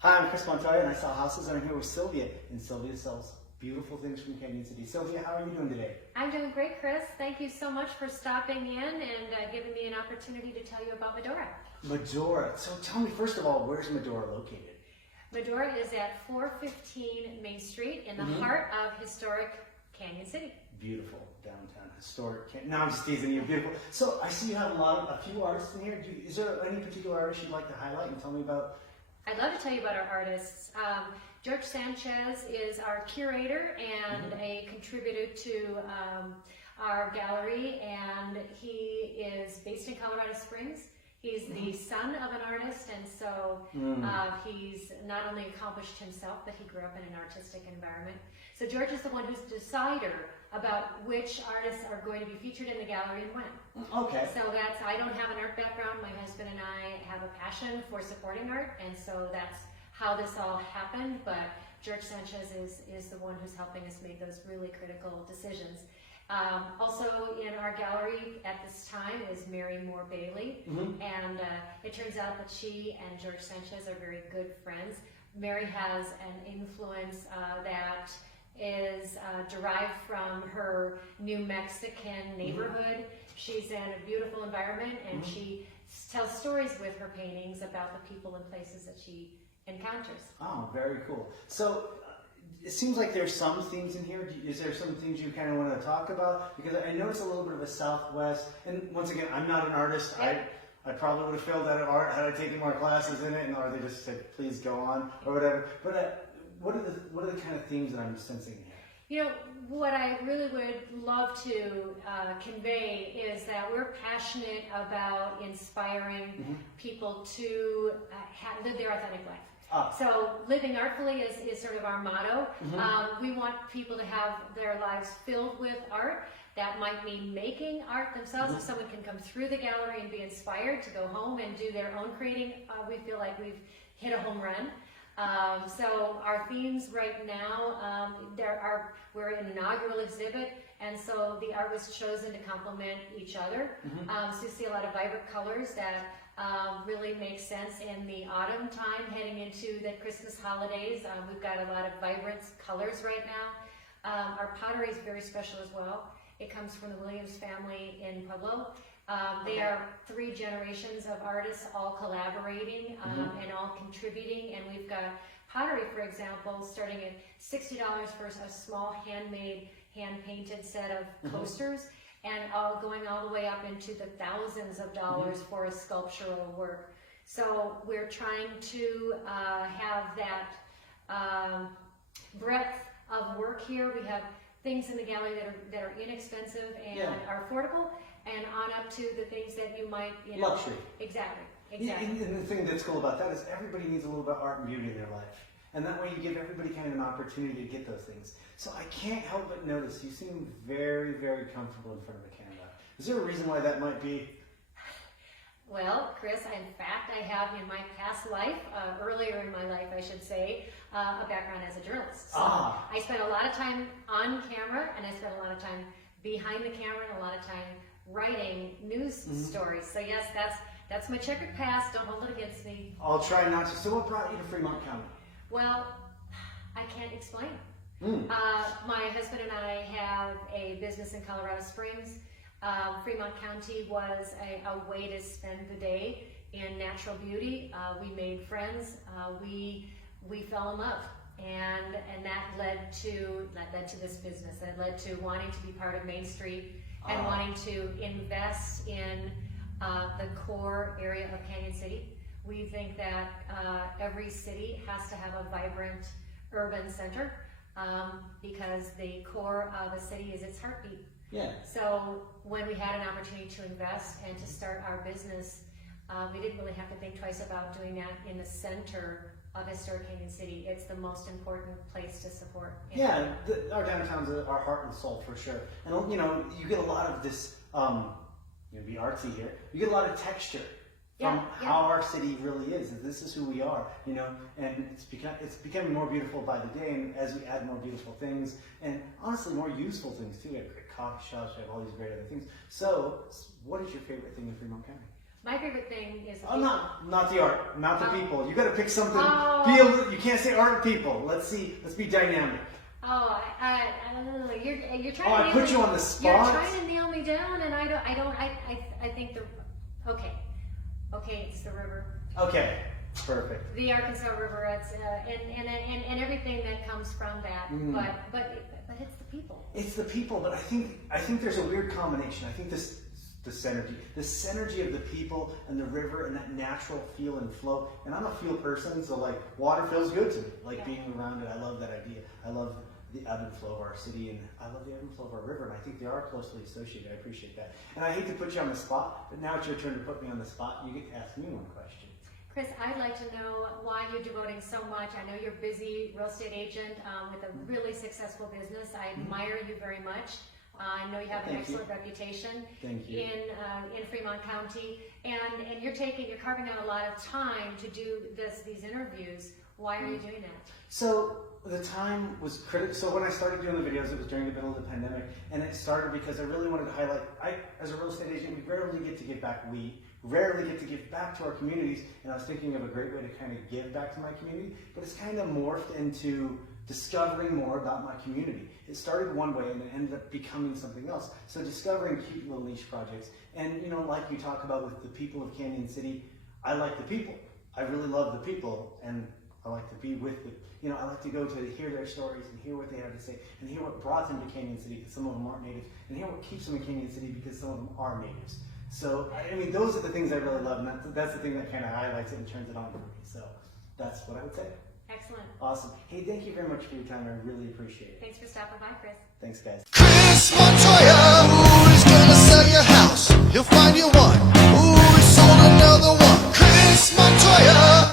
Hi, I'm Chris Montoya and I sell houses and I'm here with Sylvia. And Sylvia sells beautiful things from Canon City. Sylvia, how are you doing today? I'm doing great, Chris. Thank you so much for stopping in and giving me an opportunity to tell you about Medora. Medora. So tell me, first of all, where's Medora located? Medora is at 415 Main Street in the heart of historic Canon City. Beautiful downtown historic. No, I'm just teasing you. Beautiful. So I see you have a few artists in here. Is there any particular artist you'd like to highlight and tell me about? I'd love to tell you about our artists. George Sanchez is our curator and a contributor to our gallery, and he is based in Colorado Springs. He's the son of an artist, and so he's not only accomplished himself, but he grew up in an artistic environment. So George is the one who's the decider about which artists are going to be featured in the gallery and when. Okay. So I don't have an art background. My husband and I have a passion for supporting art, and so that's how this all happened. But George Sanchez is the one who's helping us make those really critical decisions. Also in our gallery at this time is Mary Moore Bailey, and it turns out that she and George Sanchez are very good friends. Mary has an influence that is derived from her New Mexican neighborhood. She's in a beautiful environment, and she tells stories with her paintings about the people and places that she encounters. Oh, very cool. So it seems like there's some themes in here. Is there some things you kind of want to talk about? Because I noticed a little bit of a Southwest, and once again, I'm not an artist. I probably would have failed out of art had I taken more classes in it, or they just said, please go on, or whatever. But what are the kind of themes that I'm sensing here? You know, what I really would love to convey is that we're passionate about inspiring people to live their authentic life. So living artfully is sort of our motto. We want people to have their lives filled with art. That might mean making art themselves. If someone can come through the gallery and be inspired to go home and do their own creating, we feel like we've hit a home run. So our themes right now, we're an inaugural exhibit, and so the art was chosen to complement each other. So you see a lot of vibrant colors that really make sense in the autumn time, heading into the Christmas holidays. We've got a lot of vibrant colors right now. Our pottery is very special as well. It comes from the Williams family in Pueblo. They are 3 generations of artists all collaborating and all contributing, and we've got pottery, for example, starting at $60 for a small handmade, hand-painted set of coasters, and going all the way up into the thousands of dollars for a sculptural work. So we're trying to have that breadth of work here. We have things in the gallery that are inexpensive and are affordable, and on up to the things that you might, luxury. Exactly. And the thing that's cool about that is everybody needs a little bit of art and beauty in their life. And that way you give everybody kind of an opportunity to get those things. So I can't help but notice you seem very, very comfortable in front of the camera. Is there a reason why that might be? Well, Chris, in fact, I have in my past life, earlier in my life, I should say, a background as a journalist. So I spent a lot of time on camera, and I spent a lot of time behind the camera, and a lot of time writing news stories. So yes, that's my checkered past. Don't hold it against me. I'll try not to. So what brought you to Fremont County? Well, I can't explain. My husband and I have a business in Colorado Springs. Fremont County was a way to spend the day in natural beauty. We made friends. We fell in love, and that led to this business. That led to wanting to be part of Main Street and wanting to invest in the core area of Canon City. We think that every city has to have a vibrant urban center because the core of a city is its heartbeat. Yeah. So when we had an opportunity to invest and to start our business, we didn't really have to think twice about doing that in the center of historic Canon City. It's the most important place to support. Yeah, our downtown's our heart and soul for sure. And you get a lot of this, be artsy here, you get a lot of texture from how our city really is. This is who we are, and it's becoming more beautiful by the day, and as we add more beautiful things, and honestly more useful things too. We have great coffee shops, we have all these great other things. So what is your favorite thing in Fremont County? My favorite thing is the Oh, people. not the art, not the people. You got to pick something. Oh. You can't say art or people. Let's be dynamic. Oh, I don't know. You're trying Oh, to I nail put me, you on the spot. You're trying to nail me down, and I think okay, it's the river. Okay, perfect. The Arkansas River, it's and everything that comes from that. But it's the people. It's the people, but I think there's a weird combination. I think the synergy of the people and the river and that natural feel and flow. And I'm a feel person, so like water feels good to me. Like being around it, I love that idea. I love the ebb and flow of our city, and I love the ebb and flow of our river, and I think they are closely associated. I appreciate that. And I hate to put you on the spot, but now it's your turn to put me on the spot. You get to ask me one question. Chris, I'd like to know why you're devoting so much. I know you're a busy real estate agent with a really successful business. I admire you very much. I know you have an excellent reputation in Fremont County, and you're carving out a lot of time to do these interviews. Why are you doing that? So the time was critical. So when I started doing the videos, it was during the middle of the pandemic, and it started because I really wanted to highlight. As a real estate agent, we rarely get to give back. We rarely get to give back to our communities, and I was thinking of a great way to kind of give back to my community, but it's kind of morphed into discovering more about my community. It started one way and it ended up becoming something else. So discovering cute little niche projects. And like you talk about with the people of Canon City, I like the people. I really love the people, and I like to be with them. I like to go to hear their stories and hear what they have to say and hear what brought them to Canon City, because some of them aren't natives, and hear what keeps them in Canon City, because some of them are natives. So, those are the things I really love, and that's the thing that kind of highlights it and turns it on for me. So that's what I would say. Excellent. Awesome. Hey, thank you very much for your time. I really appreciate it. Thanks for stopping by, Chris. Thanks, guys. Chris Montoya, who is gonna sell your house? He'll find you one. Who is sold another one? Chris Montoya.